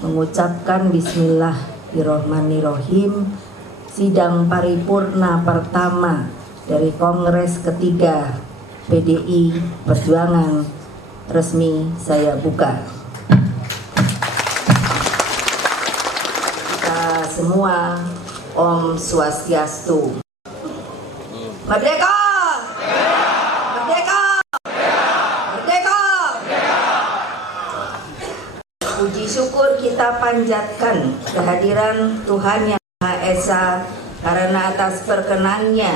mengucapkan Bismillahirrohmanirrohim. Sidang paripurna pertama dari Kongres ketiga PDI Perjuangan resmi saya buka. Kita semua Om Swastiastu. Merdeka! Merdeka! Merdeka! Puji syukur kita panjatkan kehadiran Tuhan Yang Maha Esa, karena atas perkenannya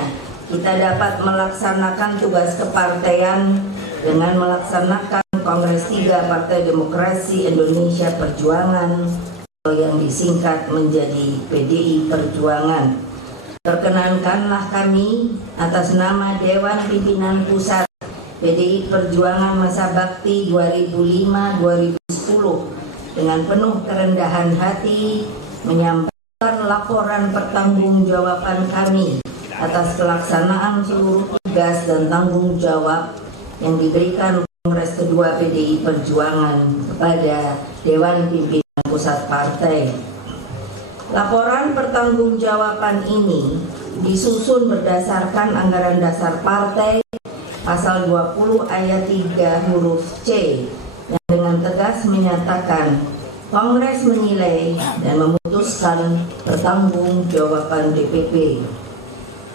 kita dapat melaksanakan tugas kepartaian dengan melaksanakan Kongres 3 Partai Demokrasi Indonesia Perjuangan yang disingkat menjadi PDI Perjuangan. Perkenankanlah kami atas nama Dewan Pimpinan Pusat PDI Perjuangan Masa Bakti 2005-2010 dengan penuh kerendahan hati menyampaikan laporan pertanggungjawaban kami atas pelaksanaan seluruh tugas dan tanggung jawab yang diberikan Kongres kedua PDI Perjuangan kepada Dewan Pimpinan Pusat Partai. Laporan pertanggungjawaban ini disusun berdasarkan anggaran dasar partai pasal 20 ayat 3 huruf C yang dengan tegas menyatakan Kongres menilai dan memutuskan pertanggungjawaban DPP.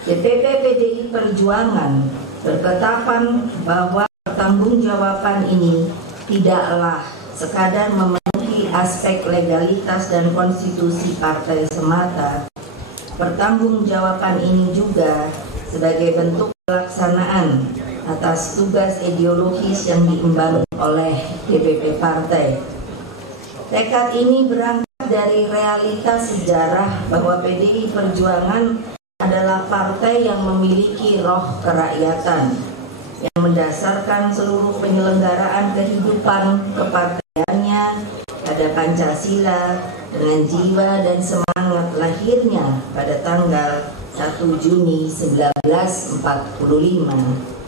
DPP PDI Perjuangan berketapan bahwa pertanggungjawaban ini tidaklah sekadar memenuhi aspek legalitas dan konstitusi partai semata. Pertanggungjawaban ini juga sebagai bentuk pelaksanaan atas tugas ideologis yang diemban oleh DPP partai. Tekad ini berangkat dari realitas sejarah bahwa PDI Perjuangan adalah partai yang memiliki roh kerakyatan, yang mendasarkan seluruh penyelenggaraan kehidupan kepartaiannya pada Pancasila dengan jiwa dan semangat lahirnya pada tanggal 1 Juni 1945.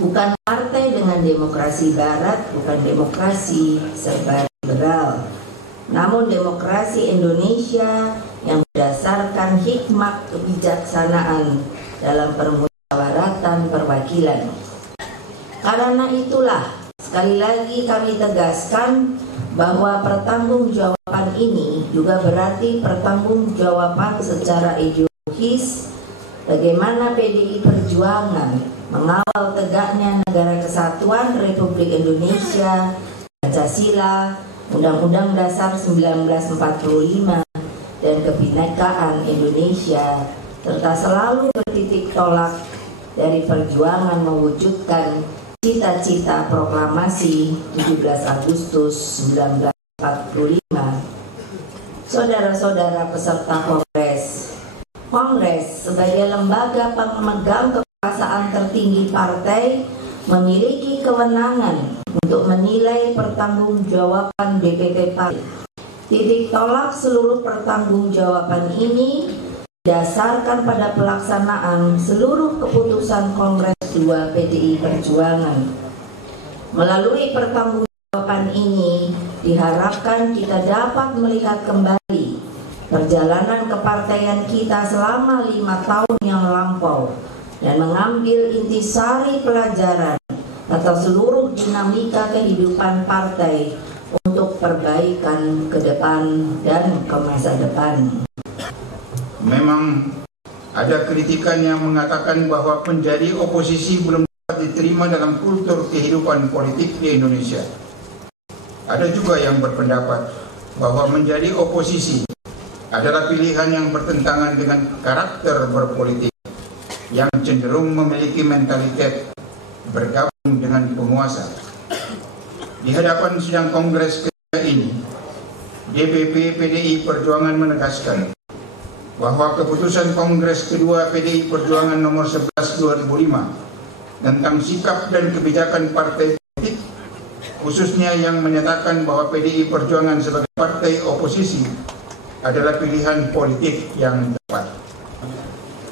Bukan partai dengan demokrasi barat, bukan demokrasi serba liberal, namun demokrasi Indonesia yang berdasarkan hikmat kebijaksanaan dalam permusyawaratan perwakilan. Karena itulah, sekali lagi kami tegaskan bahwa pertanggungjawaban ini juga berarti pertanggungjawaban secara ideologis bagaimana PDI Perjuangan mengawal tegaknya Negara Kesatuan Republik Indonesia, Pancasila, Undang-Undang Dasar 1945, dan kebinekaan Indonesia, serta selalu bertitik tolak dari perjuangan mewujudkan cita-cita proklamasi 17 Agustus 1945. Saudara-saudara peserta Kongres, Kongres sebagai lembaga pemegang kekuasaan tertinggi partai memiliki kewenangan untuk menilai pertanggungjawaban DPP partai. Titik tolak seluruh pertanggungjawaban ini didasarkan pada pelaksanaan seluruh keputusan Kongres 2 PDI Perjuangan. Melalui pertanggungjawaban ini diharapkan kita dapat melihat kembali perjalanan kepartaian kita selama 5 tahun yang lampau dan mengambil intisari pelajaran atau seluruh dinamika kehidupan partai untuk perbaikan ke depan dan ke masa depan. Memang ada kritikan yang mengatakan bahwa menjadi oposisi belum dapat diterima dalam kultur kehidupan politik di Indonesia. Ada juga yang berpendapat bahwa menjadi oposisi adalah pilihan yang bertentangan dengan karakter berpolitik yang cenderung memiliki mentalitas bergabung dengan penguasa. Di hadapan sidang Kongres ketiga ini, DPP PDI Perjuangan menegaskan bahwa keputusan Kongres kedua PDI Perjuangan nomor 11 2005 tentang sikap dan kebijakan partai politik, khususnya yang menyatakan bahwa PDI Perjuangan sebagai partai oposisi adalah pilihan politik yang tepat.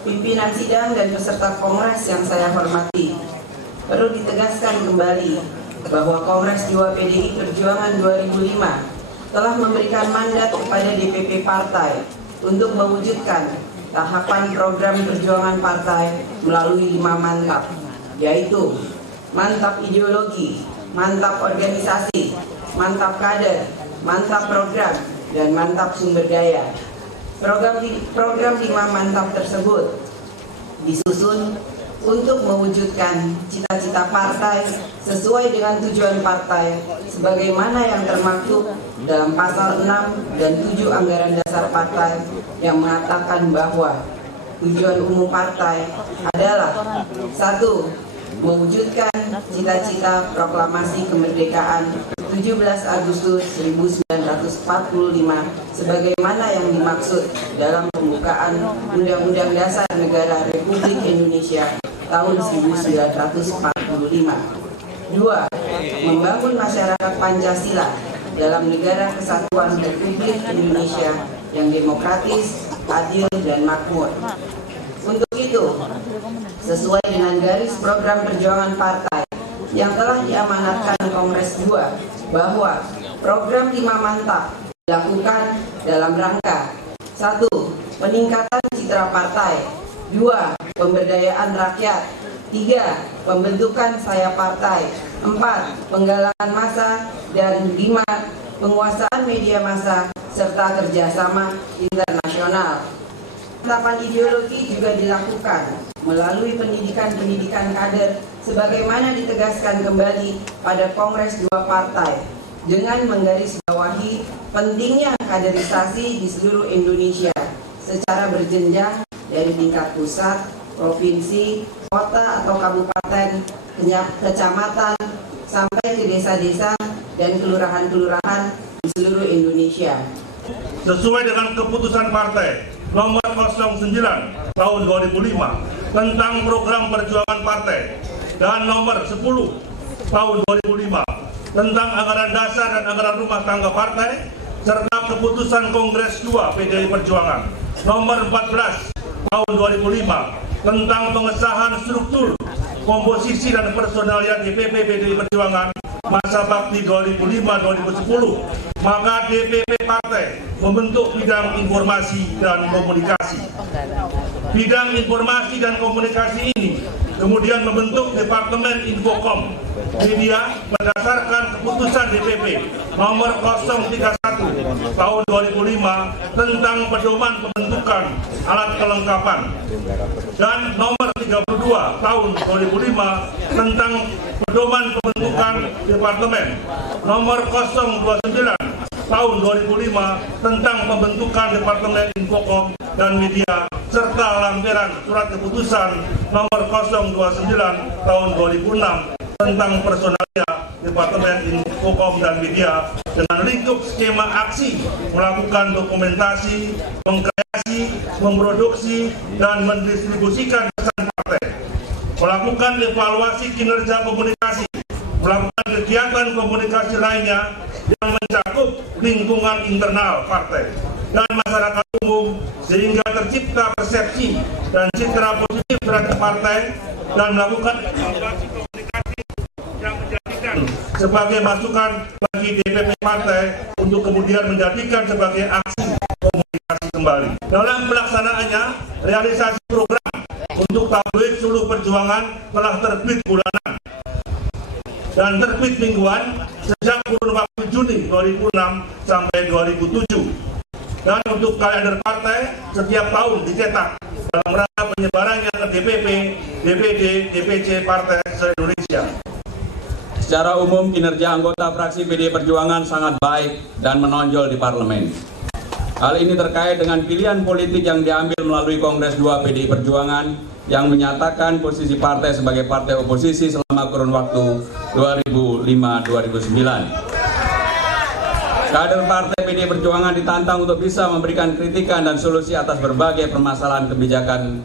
Pimpinan sidang dan peserta Kongres yang saya hormati, perlu ditegaskan kembali bahwa Kongres 2 PDI Perjuangan 2005 telah memberikan mandat kepada DPP partai untuk mewujudkan tahapan program perjuangan partai melalui 5 mantap, yaitu mantap ideologi, mantap organisasi, mantap kader, mantap program, dan mantap sumber daya. Program 5 mantap tersebut disusun untuk mewujudkan cita-cita partai sesuai dengan tujuan partai sebagaimana yang termaktub dalam pasal 6 dan 7 Anggaran Dasar Partai yang mengatakan bahwa tujuan umum partai adalah 1. Mewujudkan cita-cita proklamasi kemerdekaan 17 Agustus 1945 sebagaimana yang dimaksud dalam pembukaan Undang-Undang Dasar Negara Republik Indonesia tahun 1945. 2. Membangun masyarakat Pancasila dalam negara kesatuan Republik Indonesia yang demokratis, adil, dan makmur. Untuk itu, sesuai dengan garis program perjuangan partai yang telah diamanatkan Kongres 2 bahwa program 5 mantap dilakukan dalam rangka 1. Peningkatan citra partai, 2. Pemberdayaan rakyat, 3. Pembentukan sayap partai, 4. Penggalangan massa, dan 5. Penguasaan media massa serta kerjasama internasional. Penerapan ideologi juga dilakukan melalui pendidikan kader sebagaimana ditegaskan kembali pada Kongres 2 Partai dengan menggarisbawahi pentingnya kaderisasi di seluruh Indonesia secara berjenjang dari tingkat pusat, provinsi, kota atau kabupaten, kecamatan, sampai ke desa-desa dan kelurahan-kelurahan di seluruh Indonesia. Sesuai dengan keputusan partai nomor 09 tahun 2005 tentang program perjuangan partai dan nomor 10 tahun 2005 tentang anggaran dasar dan anggaran rumah tangga partai serta keputusan Kongres 2 PDI Perjuangan nomor 14 tahun 2005 tentang pengesahan struktur, komposisi dan personalia DPP PDI Perjuangan masa bakti 2005-2010, maka DPP Partai membentuk bidang informasi dan komunikasi. Bidang informasi dan komunikasi ini kemudian membentuk Departemen Infocom Media berdasarkan keputusan DPP nomor 031 tahun 2005 tentang pedoman pembentukan alat kelengkapan dan nomor 32 tahun 2005 tentang pedoman pembentukan departemen nomor 029 tahun 2005 tentang pembentukan Departemen Infocom dan Media serta lampiran surat keputusan nomor 029 tahun 2006 tentang personalia Departemen Infocom dan Media dengan lingkup skema aksi melakukan dokumentasi, mengkreasi, memproduksi, dan mendistribusikan pesan partai, melakukan evaluasi kinerja komunikasi, melakukan kegiatan komunikasi lainnya yang mencakup lingkungan internal partai dan masyarakat umum sehingga tercipta persepsi dan citra positif terhadap partai dan melakukan evaluasi komunikasi yang menjadikan sebagai masukan bagi DPP partai untuk kemudian menjadikan sebagai aksi komunikasi kembali. Dalam pelaksanaannya, realisasi program untuk tabloid Suluh Perjuangan telah terbit bulanan dan terbit mingguan sejak kurun waktu Juni 2006 sampai 2007. Dan untuk kalender partai setiap tahun dicetak dalam rangka penyebarannya ke DPP, DPD, DPC partai se-Indonesia. Secara umum kinerja anggota fraksi PDI Perjuangan sangat baik dan menonjol di parlemen. Hal ini terkait dengan pilihan politik yang diambil melalui Kongres 2 PDI Perjuangan yang menyatakan posisi partai sebagai partai oposisi selama kurun waktu 2005-2009. Kader partai PDI Perjuangan ditantang untuk bisa memberikan kritikan dan solusi atas berbagai permasalahan kebijakan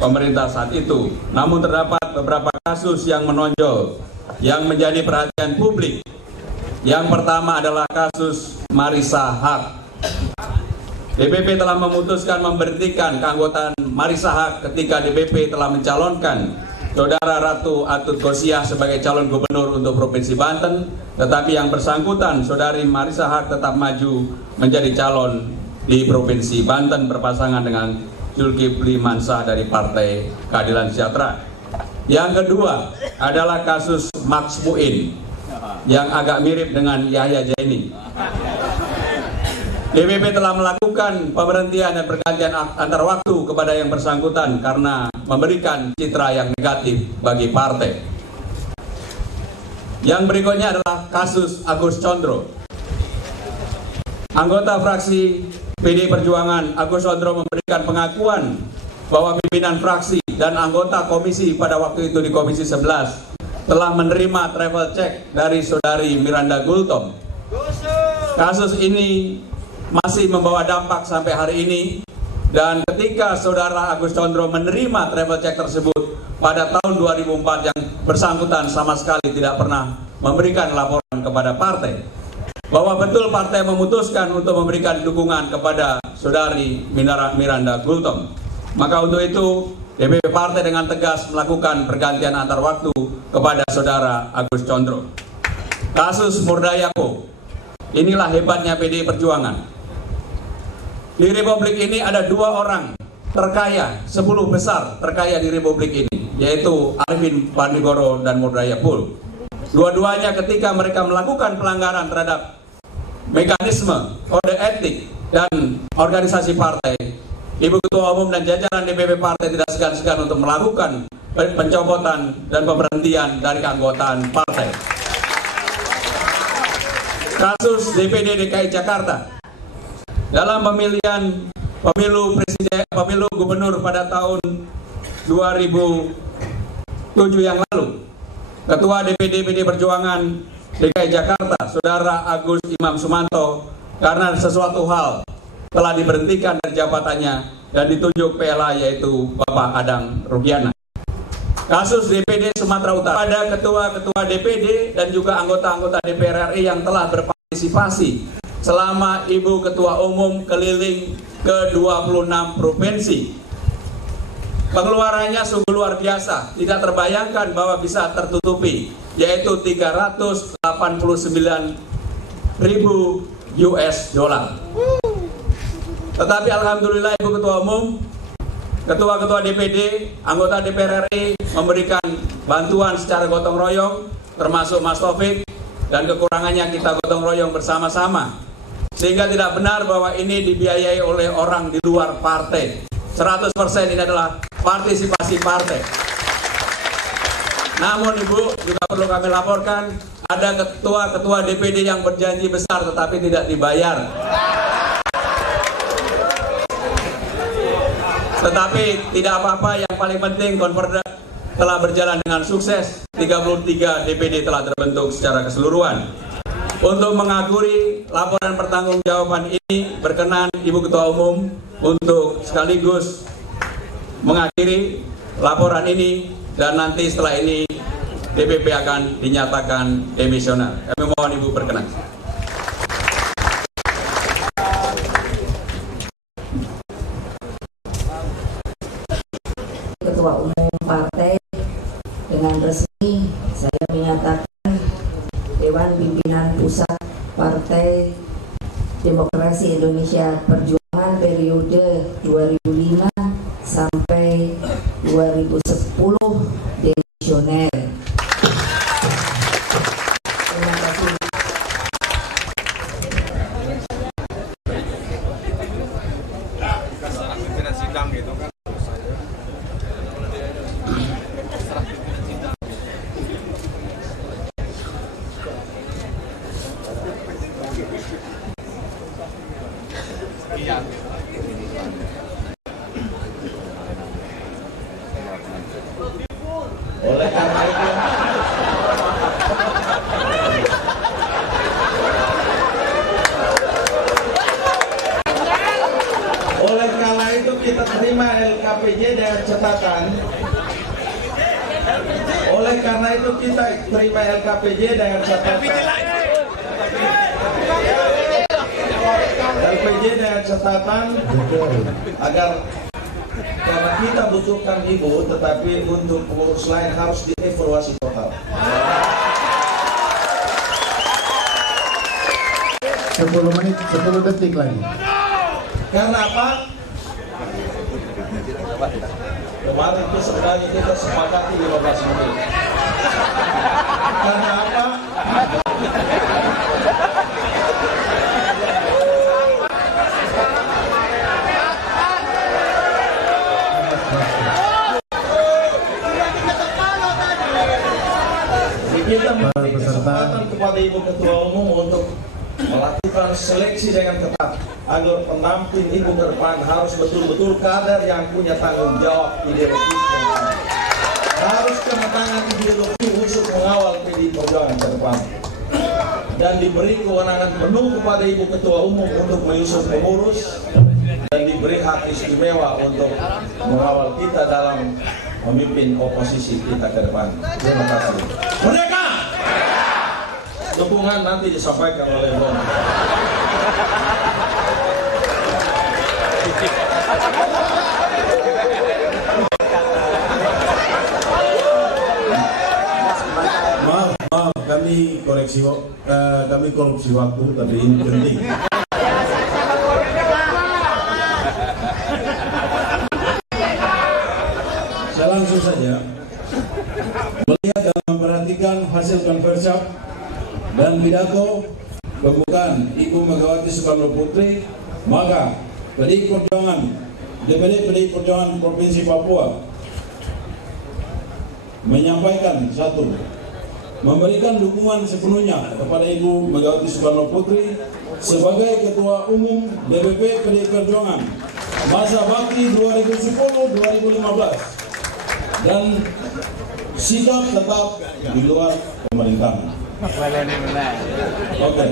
pemerintah saat itu. Namun terdapat beberapa kasus yang menonjol yang menjadi perhatian publik. Yang pertama adalah kasus Marissa Haque. DPP telah memutuskan memberhentikan keanggotaan Marissa Haque ketika DPP telah mencalonkan Saudara Ratu Atut Gosiah sebagai calon gubernur untuk Provinsi Banten, tetapi yang bersangkutan Saudari Marisa Haque tetap maju menjadi calon di Provinsi Banten berpasangan dengan Zulkifli Mansah dari Partai Keadilan Sejahtera. Yang kedua adalah kasus Max Muin yang agak mirip dengan Yahya Jaini. DPP telah melakukan pemberhentian dan pergantian antar waktu kepada yang bersangkutan karena memberikan citra yang negatif bagi partai. Yang berikutnya adalah kasus Agus Condro. Anggota fraksi PD Perjuangan Agus Condro memberikan pengakuan bahwa pimpinan fraksi dan anggota komisi pada waktu itu di Komisi 11 telah menerima travel check dari Saudari Miranda Gultom. Kasus ini masih membawa dampak sampai hari ini, dan ketika Saudara Agus Condro menerima travel check tersebut pada tahun 2004, yang bersangkutan sama sekali tidak pernah memberikan laporan kepada partai bahwa betul partai memutuskan untuk memberikan dukungan kepada Saudari Miranda Gultom. Maka untuk itu DPP partai dengan tegas melakukan pergantian antar waktu kepada Saudara Agus Condro. Kasus Murdayako, inilah hebatnya PDI Perjuangan. Di Republik ini ada dua orang terkaya, 10 besar terkaya di Republik ini, yaitu Arifin Pandigoro dan Murdayapul. Dua-duanya ketika mereka melakukan pelanggaran terhadap mekanisme, kode etik, dan organisasi partai, Ibu Ketua Umum dan jajaran DPP partai tidak segan-segan untuk melakukan pencopotan dan pemberhentian dari keanggotaan partai. Kasus DPD DKI Jakarta. Dalam pemilu gubernur pada tahun 2007 yang lalu, Ketua DPD PD Perjuangan DKI Jakarta, Saudara Agus Imam Sumanto, karena sesuatu hal telah diberhentikan dari jabatannya dan ditunjuk PLA, yaitu Bapak Adang Rugiana. Kasus DPD Sumatera Utara, ada ketua-ketua DPD dan juga anggota-anggota DPR RI yang telah berpartisipasi selama Ibu Ketua Umum keliling ke 26 provinsi. Pengeluarannya sungguh luar biasa, tidak terbayangkan bahwa bisa tertutupi, yaitu 389.000 US dollar. Tetapi alhamdulillah Ibu Ketua Umum, ketua-ketua DPD, anggota DPR RI memberikan bantuan secara gotong royong, termasuk Mas Taufik, dan kekurangannya kita gotong royong bersama-sama. Sehingga tidak benar bahwa ini dibiayai oleh orang di luar partai. 100% ini adalah partisipasi partai. Namun Ibu, juga perlu kami laporkan, ada ketua-ketua DPD yang berjanji besar tetapi tidak dibayar. Tetapi tidak apa-apa, yang paling penting konverda telah berjalan dengan sukses. 33 DPD telah terbentuk secara keseluruhan. Untuk mengakhiri laporan pertanggungjawaban ini, berkenan Ibu Ketua Umum untuk sekaligus mengakhiri laporan ini, dan nanti setelah ini DPP akan dinyatakan demisioner. Kami mohon Ibu berkenan. Ketua Umum Partai, dengan resmi saya menyatakan Dewan Pimpinan Pusat Partai Demokrasi Indonesia Perjuangan periode 2005 sampai 2010 demisioner. Terima kasih. Oleh karena itu kita terima LKPJ dengan catatan. Oleh karena itu kita terima LKPJ dengan catatan. LPJ dengan catatan agar Karena kita butuhkan ibu, tetapi untuk pengurus lain harus dievaluasi total. 10 menit, 10 detik lagi. Karena apa? Kemarin itu sebenarnya kita sepakati 15 menit. Karena apa? Kita memberi kesempatan kepada Ibu Ketua Umum untuk melakukan seleksi dengan ketat agar pendamping Ibu ke depan harus betul-betul kader yang punya tanggung jawab ideologis, harus kematangan ideologi untuk mengawal PDI Perjuangan ke depan, dan diberi kewenangan penuh kepada Ibu Ketua Umum untuk menyusun pengurus dan diberi hak istimewa untuk mengawal kita dalam memimpin oposisi kita ke depan. Terima kasih. Merdeka! Dukungan nanti disampaikan oleh Bung. Maaf, kami korupsi waktu, tapi ini penting. Saya langsung saja melihat dan memperhatikan hasil konferensi dan pidato pembukaan Ibu Megawati Soekarno Putri, maka PDI Perjuangan, DPD PDI Perjuangan Provinsi Papua menyampaikan satu, memberikan dukungan sepenuhnya kepada Ibu Megawati Soekarno Putri sebagai Ketua Umum DPP PDI Perjuangan masa bakti 2010-2015 dan sikap tetap di luar pemerintahan. Oke.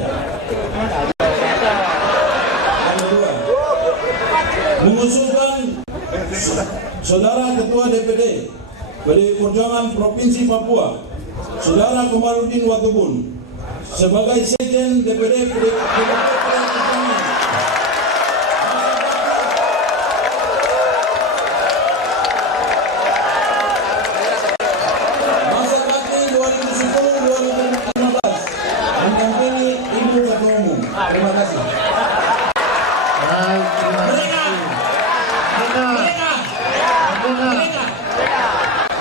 Yang kedua, mengusulkan Saudara Ketua DPD PDI Perjuangan Provinsi Papua, Saudara Komarudin Watubun, sebagai Sekjen DPD PDI Perjuangan masa bakti 2010-2015 mendampingi Ibu Ketua Umum. Terima kasih. Baik, terima kasih.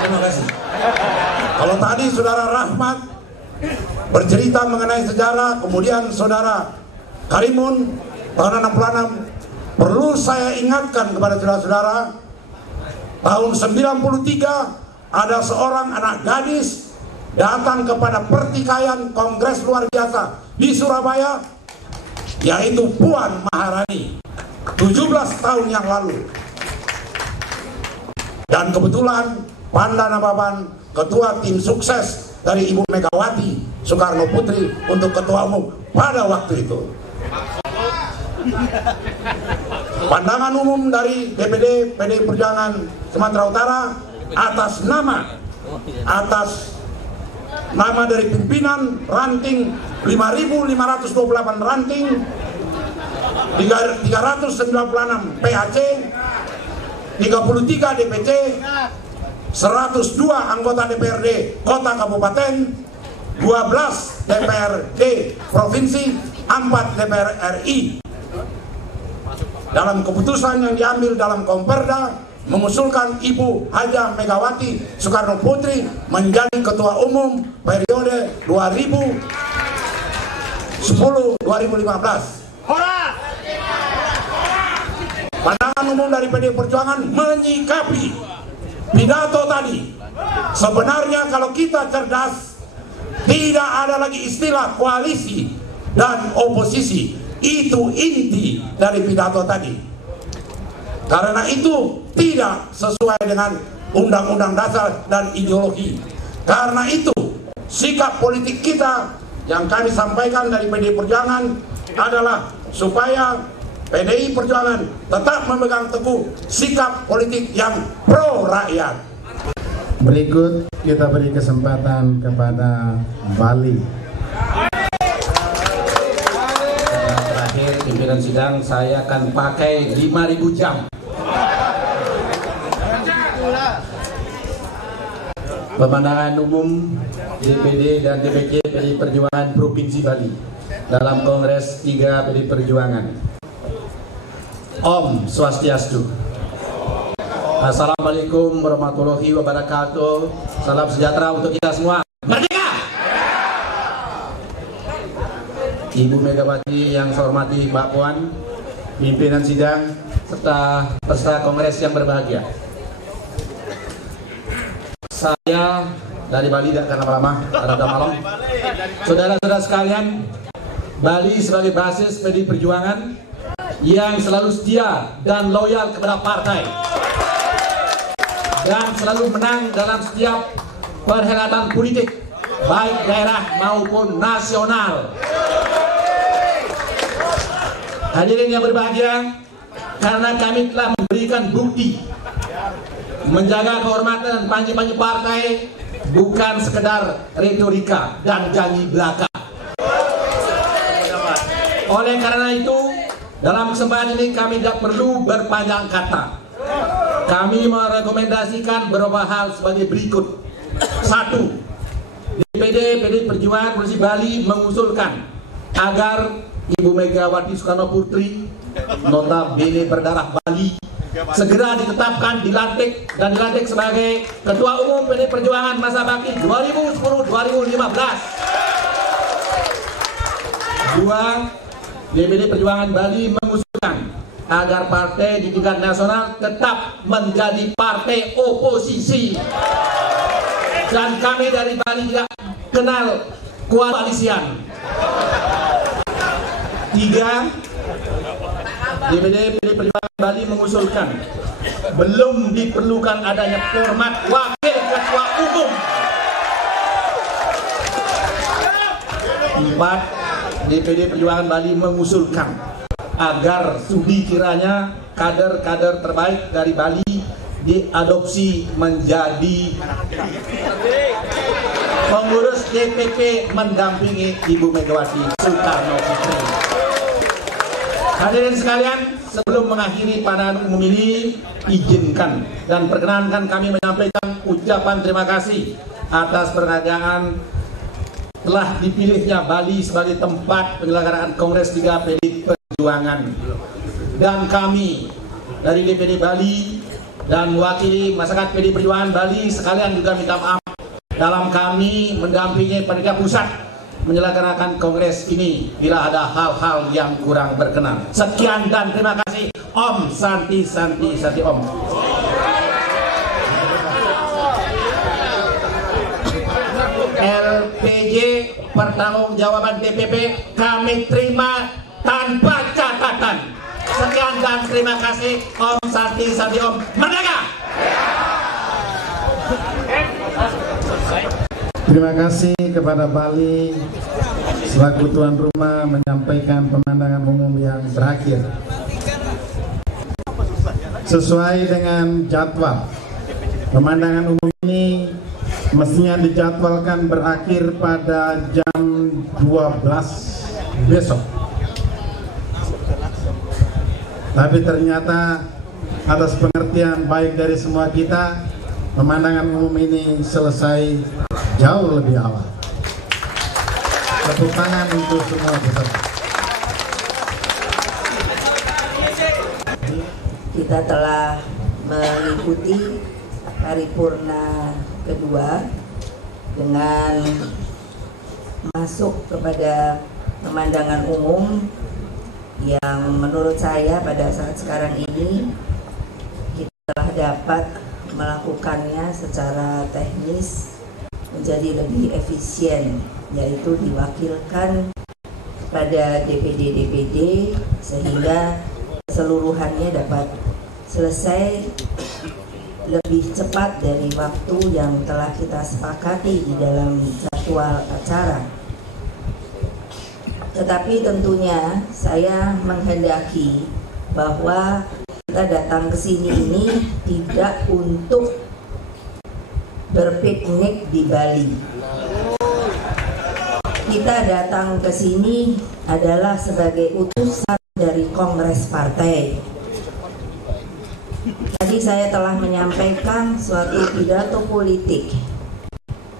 Terima kasih. Kalau tadi Saudara Rahmat bercerita mengenai sejarah, kemudian Saudara Karimun tahun 66, perlu saya ingatkan kepada saudara-saudara, tahun 93 ada seorang anak gadis datang kepada pertikaian Kongres luar biasa di Surabaya, yaitu Puan Maharani, 17 tahun yang lalu. Dan kebetulan Panda Nababan, ketua tim sukses dari Ibu Megawati Soekarno Putri untuk Ketua Umum pada waktu itu. Pandangan umum dari DPD PDI Perjuangan Sumatera Utara atas nama dari pimpinan ranting 5.528 ranting, 396 PAC, 33 DPC, 102 anggota DPRD Kota Kabupaten, 12 DPRD Provinsi, 4 DPR RI. Dalam keputusan yang diambil dalam Komperda mengusulkan Ibu Haja Megawati Soekarno Putri menjadi Ketua Umum periode 2010-2015. Pandangan umum dari PDI Perjuangan menyikapi pidato tadi. Sebenarnya kalau kita cerdas, tidak ada lagi istilah koalisi dan oposisi. Itu inti dari pidato tadi. Karena itu tidak sesuai dengan Undang-Undang Dasar dan ideologi. Karena itu sikap politik kita yang kami sampaikan dari PDI Perjuangan adalah supaya PDI Perjuangan tetap memegang teguh sikap politik yang pro rakyat. Berikut kita beri kesempatan kepada Bali. Terakhir pimpinan sidang, saya akan pakai 5.000 jam. pemandangan umum DPD dan DPC PDI Perjuangan Provinsi Bali dalam Kongres 3 PDI Perjuangan. Om Swastiastu. Assalamualaikum warahmatullahi wabarakatuh. Salam sejahtera untuk kita semua. Merdeka! Ibu Megawati yang saya hormati, Mbak Puan, pimpinan sidang, serta peserta kongres yang berbahagia. Saya dari Bali, tidak akan lama-lama, rada malam. Saudara-saudara sekalian, Bali sebagai basis PDI Perjuangan yang selalu setia dan loyal kepada partai dan selalu menang dalam setiap perhelatan politik, baik daerah maupun nasional. Hadirin yang berbahagia, karena kami telah memberikan bukti menjaga kehormatan dan panji-panji partai bukan sekedar retorika dan janji belaka. Oleh karena itu, dalam kesempatan ini kami tidak perlu berpanjang kata. Kami merekomendasikan beberapa hal sebagai berikut. 1. DPD PDI Perjuangan Provinsi Bali mengusulkan agar Ibu Megawati Soekarno Putri, notabene berdarah Bali, segera ditetapkan, dilantik sebagai Ketua Umum PDI Perjuangan masa bakti 2010-2015. 2. DPD Perjuangan Bali mengusulkan agar partai di tingkat nasional tetap menjadi partai oposisi, dan kami dari Bali tidak kenal koalisian. 3. DPD PDI Perjuangan Bali mengusulkan belum diperlukan adanya format wakil ketua umum. 4. DPD Perjuangan Bali mengusulkan agar studi kiranya kader-kader terbaik dari Bali diadopsi menjadi pengurus DPP mendampingi Ibu Megawati Soekarno Putri. Hadirin sekalian, sebelum mengakhiri pandangan umum ini, izinkan dan perkenankan kami menyampaikan ucapan terima kasih atas penghargaan telah dipilihnya Bali sebagai tempat penyelenggaraan Kongres 3 PDI Perjuangan. Dan kami dari DPD Bali dan mewakili masyarakat PDI Perjuangan Bali sekalian juga minta maaf dalam kami mendampingi panitia pusat menyelenggarakan kongres ini bila ada hal-hal yang kurang berkenan. Sekian dan terima kasih. Om Santi Santi Santi Om. LPJ pertanggungjawaban DPP kami terima tanpa catatan. Sekian dan terima kasih. Om Santi Santi Om. Merdeka! Terima kasih kepada Bali selaku tuan rumah menyampaikan pemandangan umum yang terakhir. Sesuai dengan jadwal, pemandangan umum ini mestinya dijadwalkan berakhir pada jam 12 besok. Tapi ternyata atas pengertian baik dari semua kita, pemandangan umum ini selesai jauh lebih awal. Tepuk tangan untuk semua peserta. Kita telah mengikuti paripurna kedua dengan masuk kepada pemandangan umum yang menurut saya pada saat sekarang ini kita telah dapat melakukannya secara teknis menjadi lebih efisien, yaitu diwakilkan pada DPD-DPD sehingga keseluruhannya dapat selesai lebih cepat dari waktu yang telah kita sepakati di dalam jadwal acara. Tetapi tentunya saya menghendaki bahwa kita datang ke sini ini tidak untuk berpiknik di Bali. Kita datang ke sini adalah sebagai utusan dari Kongres Partai. Tadi saya telah menyampaikan suatu pidato politik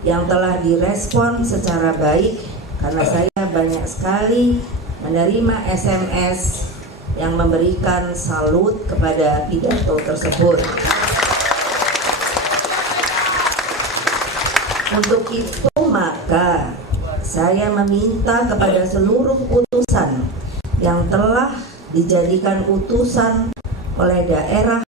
yang telah direspon secara baik, karena saya banyak sekali menerima SMS yang memberikan salut kepada pidato tersebut. Untuk itu maka saya meminta kepada seluruh utusan yang telah dijadikan utusan oleh daerah